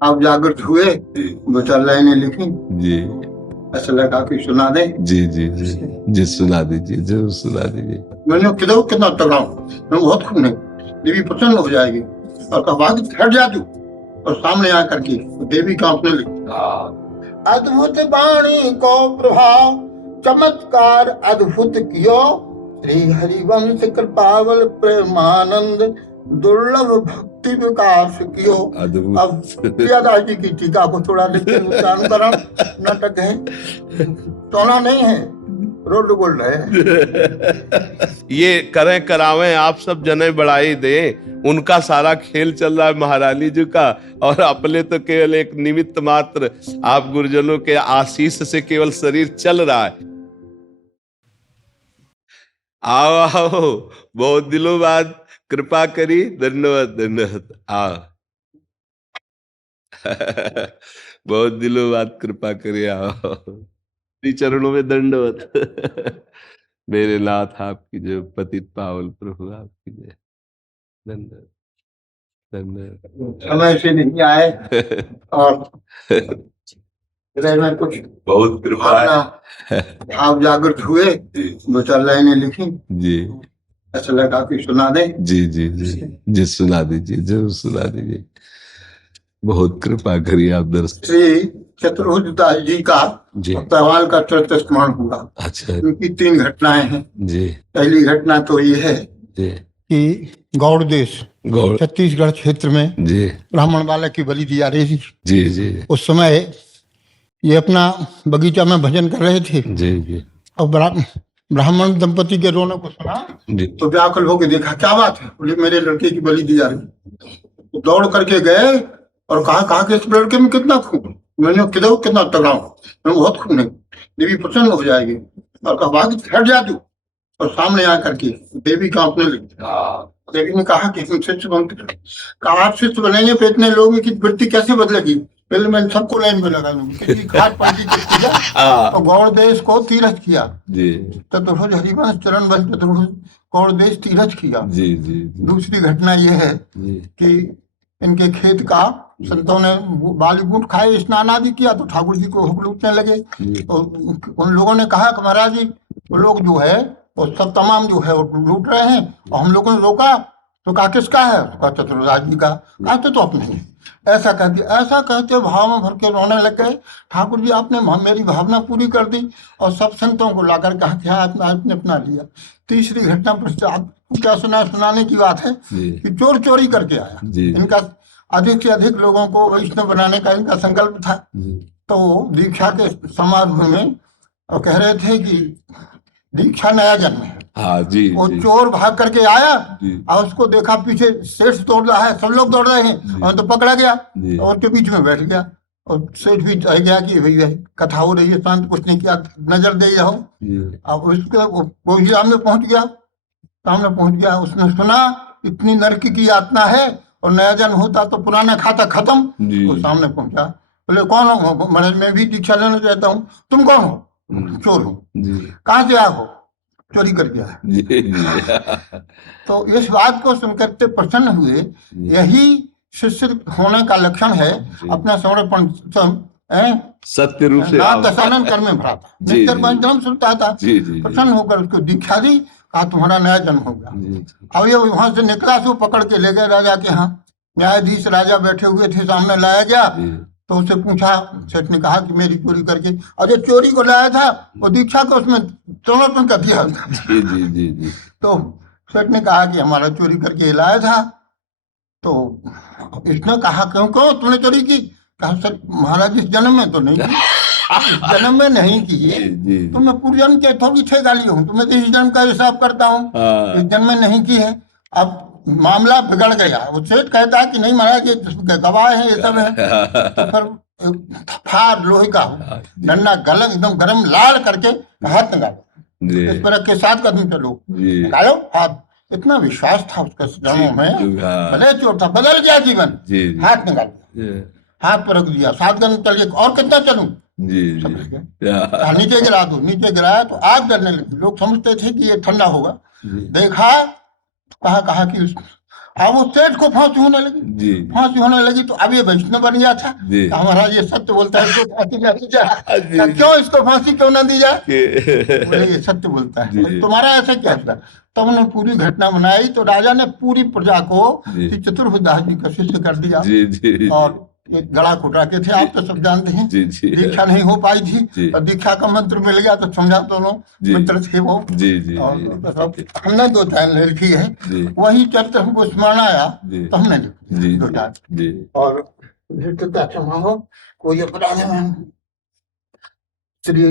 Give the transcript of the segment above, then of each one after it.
आप जागृत हुए, दो चार लाइनें लिखी, जी ऐसा लगा कि सुना दे। जी जी जी जी सुना दीजिए, जरूर सुना दीजिए। मैंने कितना तगड़ा हूँ, मैं बहुत खुश नहीं, देवी प्रसन्न हो जाएगी। और कहा हट जा तू, और सामने आकर के देवी कांपने लगी। अद्भुत वाणी को प्रभाव, चमत्कार अद्भुत कियो, श्री हरिवंश कृपावल प्रेमानंद, दुर्लभ भक्ति विकास कियो। अब प्रियादास जी की टीका को थोड़ा लेकिन उच्चारण नाटक है, टोना नहीं है, रोड बोल रहे हैं। ये करें करावें आप सब जने बढ़ाई दे, उनका सारा खेल चल रहा है महारानी जी का, और अपने तो केवल एक निमित्त मात्र, आप गुरुजनों के आशीष से केवल शरीर चल रहा है। आओ आओ, बहुत दिनों बाद कृपा करी, धन्यवाद धन्यवाद। आओ बहुत दिनों बाद कृपा करी, आओ श्री चरणों में दंडवत। मेरे नाथ आपकी जय, पतित पावन प्रभु आपकी जय, धन्यवाद धन्यवाद। समय से नहीं आए और हृदय में कुछ बहुत कृपा है। आप जागृत हुए, दो चार लाइनें लिखी, जी ऐसा लगा कि सुना दे। जी जी जी जी सुना दीजिए, जरूर सुना दीजिए। बहुत कृपा करिए आप दर्शन। श्री चतुर्भुजदास जी का पहवाल का चरित्र स्मरण हुआ। अच्छा, उनकी 3 घटनाएं हैं जी। पहली घटना तो ये है जी कि गौड़ देश छत्तीसगढ़ क्षेत्र में जी ब्राह्मण बालक की बलि दी जा रही थी। जी जी उस समय ये अपना बगीचा में भजन कर रहे थे जी जी और ब्राह्मण दंपति के रोने को सुना तो व्याकुल होकर देखा, क्या बात है? बोले मेरे लड़के की बलि दी जा रही। तो दौड़ करके गए और कहा कि इस लड़के में कितना खून? मैंने कितना तगड़ा हूँ, मैं बहुत खून है, देवी प्रसन्न हो जाएगी। और कहा हट जा तू, और सामने आकर के देवी कांपने लगी। देवी ने कहा कि हम शिष्य बनते, कहा आप शिष्य बनेंगे तो इतने लोगों की वृत्ति कैसे बदलेगी? पहले मैं सबको लाइन में लगा लूंगी, किसी खाट पार्टी और गौड़ देश को तीरथ किया। चतुर्भुज हरिवंश चरण बल चतुर्भुज गौड़ देश तीरथ किया। दूसरी घटना यह है कि इनके खेत का संतों ने बाली बूट खाए, स्नान आदि किया तो ठाकुर जी को हुक्म लूटने लगे। तो उन लोगों ने कहा कि महाराज जी वो लोग जो है वो सब तमाम जो है वो लूट रहे हैं और हम लोगों ने रोका। तो कहा किसका है? कहा चतुर्दास जी का। कहा तो अपने ही। ऐसा कहते भाव में भर के रोने लग गए। ठाकुर जी आपने मेरी भावना पूरी कर दी और सब संतों को लाकर कहा क्या आपने अपना लिया। तीसरी घटना पर क्या सुनाने की बात है कि चोर चोरी करके आया। इनका अधिक से अधिक लोगों को वैष्णव बनाने का इनका संकल्प था। तो दीक्षा के समारोह में और कह रहे थे कि दीक्षा नया जन्म है। हाँ जी, वो जी। चोर भाग करके आया और उसको देखा पीछे सेठ तोड़ रहा है, सब लोग दौड़ रहे हैं और तो पकड़ा गया और उसके बीच में बैठ गया। और सेठ भी कह गया कि भैया कथा हो रही है, शांत, कुछ नहीं किया, नजर दे जाओ। अब उसके वो सामने पहुंच गया, उसने सुना इतनी नरक की यातना है और नया जन्म होता तो पुराना खाता खत्म। वो सामने पहुंचा, बोले कौन हो? महाराज मैं भी दीक्षा लेना चाहता हूँ। तुम कौन हो? चोर हूँ। कहाँ से आए हो? चोरी करके आए। तो इस बात को सुनकर के प्रसन्न हुए। यही शिष्य होने का लक्षण है। अपना समर्पण सत्य रूप से दशानन कर्म में भरा था, नित्य पंचम सुनता था। प्रसन्न होकर उसको दीक्षा दी, कहा तुम्हारा नया जन्म होगा। अब ये वहां से निकला तो पकड़ के ले गए राजा के यहाँ। न्यायाधीश राजा बैठे हुए थे, सामने लाया गया तो उससे पूछा, सेठ ने कहा कि मेरी चोरी करके, और जो चोरी को लाया था वो दीक्षा को उसमें समर्पण कर दिया। तो सेठ ने कहा कि हमारा चोरी करके लाया था। तो इसने कहा क्यों तुमने चोरी की? कहा सर महाराज इस जन्म में तो नहीं की, इस जन्म में नहीं की, तो मैं पूर्व जन्म के थोड़ी ठेगाली हूँ, तो मैं तो इस जन्म का हिसाब करता हूँ, इस जन्म में नहीं की है। अब मामला बिगड़ गया। वो सेठ कहता है कि नहीं महाराज ये गवाह है, ये सब है। तो फिर फार लोहे का डंडा गलम एकदम गरम लाल करके हाथ निकालो, इस पर के साथ कदम चलो, निकालो हाथ। इतना विश्वास था उसका जन्मों में, भले चोर था, बदल गया जीवन। हाथ निकाल दिया, हाथ पर रख दिया, 7 कदम चलिए, और कितना चलूं? नीचे गिरा दो। नीचे गिराया तो आग जलने लगी। लोग समझते थे कि ये ठंडा होगा। देखा, कहा कि अब वो सेठ को फांसी होने लगी। जी फांसी होने लगी तो अब ये वैष्णव बन गया था। जी कहा, महाराज ये सत्य बोलता है, इसको फांसी ना दी जाए। जी, कहा, क्यों इसको फांसी क्यों ना दी जाए? बोले कि ये सत्य बोलता है। जी। बोले, तुम्हारा ऐसा क्या था? तब उन्होंने पूरी घटना बनाई तो राजा ने पूरी प्रजा को जी श्री चतुर्भुजदास जी का शिष्य कर दिया। जी जी और एक गड़ा घोटा के थे, आप तो सब जानते हैं। जी जी दीक्षा नहीं हो पाई थी जी और दीक्षा का मंत्र मिल गया तो समझा दोनों जी मित्र थे वो। जी जी और जी तो सब हमने 2 लाइन लिखी है, जी वही चरित्र हमको स्मरण आया जी तो हमने लिखी जी 2 लाइन। जी और धृतता समाहो कोई अपराध में श्री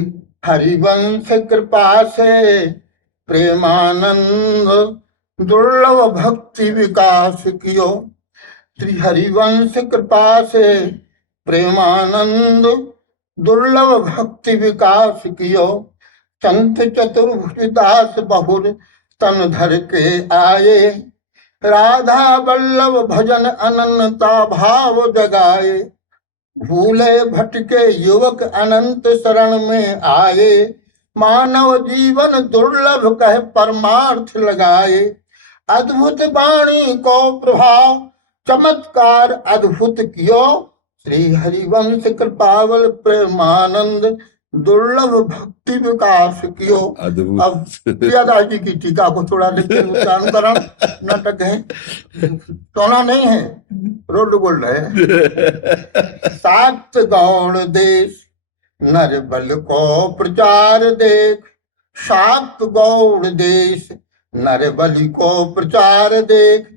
हरिवंश कृपा से प्रेमानंद दुर्लभ भक्ति विकास कियो। श्री हरिवंश कृपा से प्रेमानंद दुर्लभ भक्ति विकास कियो। संत चतुर्भुजदास बहुर तन धर के आए। राधा वल्लभ भजन अनन्यता भाव जगाए। भूले भटके युवक अनंत शरण में आए। मानव जीवन दुर्लभ कह परमार्थ लगाए। अद्भुत वाणी को प्रभाव चमत्कार अद्भुत कियो। श्री हरिवंश कृपावल प्रेमानंद दुर्लभ भक्ति विकास कियो। अद्भुत। अब प्रियादास जी की टीका को थोड़ा लिखते उच्चारण नाटक है, सोना नहीं है, रोड गोल्ड है। सात गौण देश नर बल को प्रचार देख। सात गौण देश नर बलि को प्रचार देख।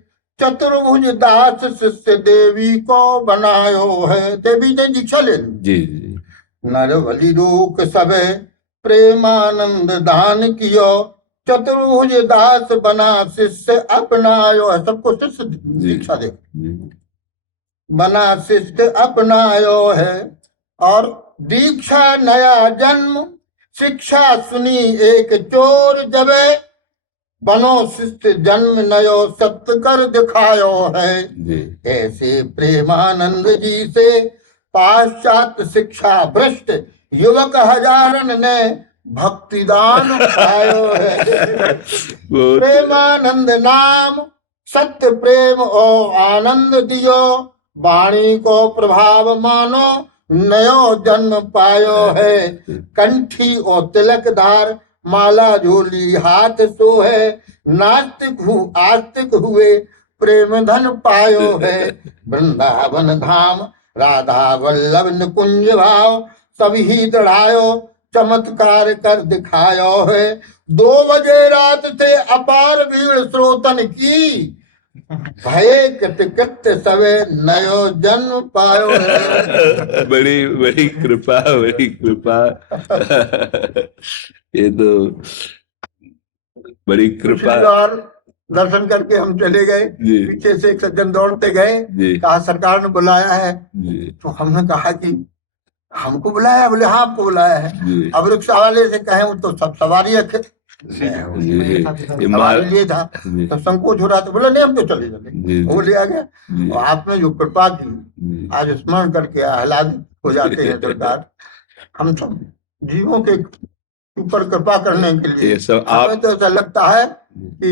चतुर्भुज दास शिष्य देवी को बनायो है। देवी ने दीक्षा ले ली। जी जी नर बलि रोक सबे प्रेमानंद दान कियो। चतुर्भुज दास बना शिष्य अपनायो है। सबको शिष्य दीक्षा दे बना शिष्य अपनायो है। और दीक्षा नया जन्म शिक्षा सुनी एक चोर जबे। बनो शिष्य जन्म नयो सत्य कर दिखायो है। जी ऐसे प्रेमानंद जी से पाश्चात्य शिक्षा भ्रष्ट युवक हजारन ने भक्ति दान पायो है। प्रेमानंद नाम सत्य प्रेम और आनंद दियो। वाणी को प्रभाव मानो नयो जन्म पायो है। कंठी और तिलकदार माला झोली हाथ सो है। नास्तिक आस्तिक हुए प्रेम धन पायो है। वृंदावन धाम राधा वल्लभ निकुंज भाव सभी दढ़ायो चमत्कार कर दिखायो है। 2 बजे रात से अपार भीड़ श्रोतन की। भये कृत्य सवे नयो जन्म पायो है। बड़ी बड़ी कृपा, बड़ी कृपा। ये तो बड़ी कृपा। और दर्शन करके हम चले गए। जी पीछे से एक सज्जन दौड़ते गए, जी कहा सरकार ने बुलाया है। जी तो हमने कहा कि हमको बुलाया? बोले हाँ आपको बुलाया है। जी अब रिक्शा वाले से कहे वो तो सब सवारी रखे जी सवारी लिए था जी तो संकोच हो रहा था। बोला नहीं हम तो चले चले, जी वो ले आ गया। जी और आपने जो कृपा की जी आज स्मरण करके आह्लादित हो जाते हैं सरकार। हम सब जीवों के ऊपर कृपा करने के लिए ये सब हमें आप तो ऐसा लगता है कि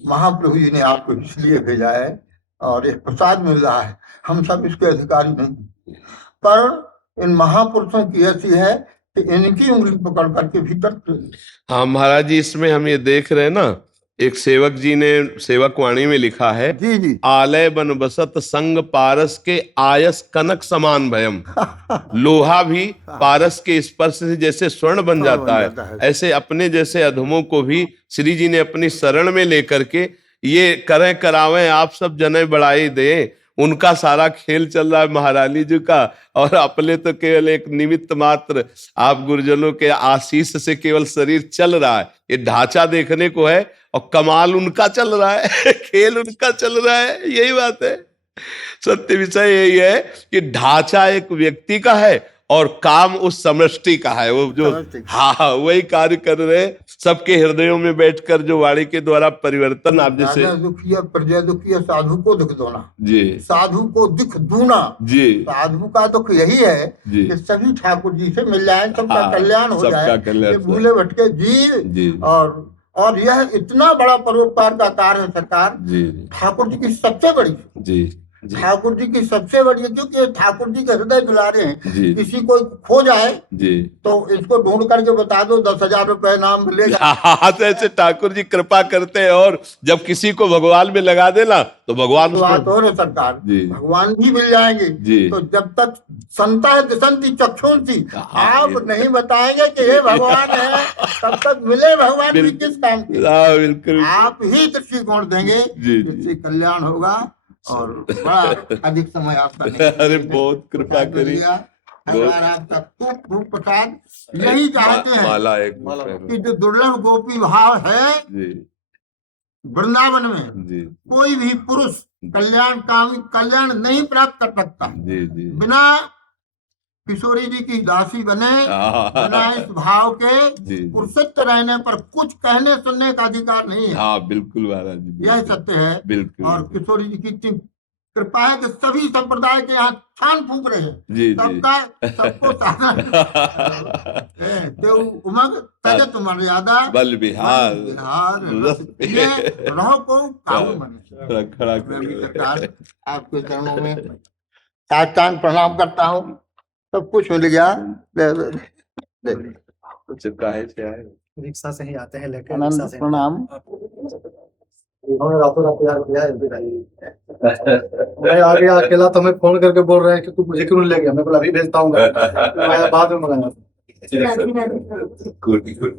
महाप्रभु जी ने आपको इसलिए भेजा है और एक प्रसाद मिल रहा है। हम सब इसके अधिकारी नहीं, पर इन महापुरुषों की ऐसी है कि इनकी उंगली पकड़ करके भीतर। हाँ महाराज जी, इसमें हम ये देख रहे हैं ना, एक सेवक जी ने सेवक वाणी में लिखा है, जी जी आलय बन बसत संग पारस के आयस कनक समान भयम। लोहा भी पारस के स्पर्श से जैसे स्वर्ण बन जाता है, ऐसे अपने जैसे अधमों को भी श्री जी ने अपनी शरण में लेकर के ये करें करावें आप सब जने बढ़ाई दे। उनका सारा खेल चल रहा है महारानी जी का, और अपने तो केवल एक निमित्त मात्र, आप गुरुजनों के आशीष से केवल शरीर चल रहा है। ये ढांचा देखने को है और कमाल उनका चल रहा है, खेल उनका चल रहा है। यही बात है, सत्य विषय यही है कि ढांचा एक व्यक्ति का है और काम उस समष्टि का है। वो जो हाँ वही कार्य कर रहे, सबके हृदयों में बैठकर जो वाणी के द्वारा परिवर्तन। आप जैसे दुखिया प्रजा दुखिया साधु को दुख दोना जी, साधु को दुख दूना जी, साधु का दुख यही है जी, कि सभी ठाकुर जी से मिल जाए, सबका हाँ, कल्याण हो सबका जाए। कल्याण ये भूले भटके जीव जी, और और यह इतना बड़ा परोपकार का कार्य है सरकार। जी ठाकुर जी की सबसे बड़ी, जी जी ठाकुर जी की सबसे बड़ी है, क्योंकि ये ठाकुर जी के हृदय दुलारे हैं। जी किसी को खो जाए जी। तो इसको ढूंढ करके बता दो, 10,000 रुपए नाम मिलेगा। हाँ, तो ऐसे ठाकुर जी कृपा करते हैं, और जब किसी को भगवान में लगा देना तो भगवान बात उसको हो रही सरकार, जी भगवान भी मिल जाएंगे। जी। तो जब तक संता है दिसंती चक्षुंसी, हाँ, आप ये- नहीं बताएंगे कि ये भगवान है, तब तक मिले भगवान भी किस काम के। हाँ, बिल्कुल। आप ही दृष्टिकोण देंगे, जी जी। इससे कल्याण होगा और बड़ा अधिक समय आपका नहीं। अरे बहुत कृपा करी, हर बार आपका खूब खूब प्रसाद। यही चाहते हैं माला एक कि जो दुर्लभ गोपी भाव है जी वृंदावन में, जी कोई भी पुरुष कल्याण नहीं प्राप्त कर सकता जी जी। बिना किशोरी जी की दासी बने, बिना इस भाव के जी जी। पुरुषित रहने पर कुछ कहने सुनने का अधिकार नहीं है। हाँ बिल्कुल महाराज जी, यह बिल्कुल सत्य है। बिल्कुल। और किशोरी जी की इतनी कृपा है कि सभी संप्रदाय के यहाँ छान फूंक रहे हैं। जी जी। सबका सबको तो उमंग तजत मर्यादा बल बिहार बिहार रस ये रहो को काबू बने। खड़ा मैं भी सरकार आपके चरणों में साष्टांग प्रणाम करता हूँ। सब कुछ मिल गया। कुछ काहे से आए? रिक्शा से ही आते हैं लेकर। आनंद रिक्शा से प्रणाम। उन्होंने रातों रात याद किया है मैं आ गया अकेला, तो हमें फोन करके बोल रहे हैं कि तू मुझे क्यों ले गया। मैं बोला अभी भेजता हूँ, मैं बाद में मंगाया। Good good.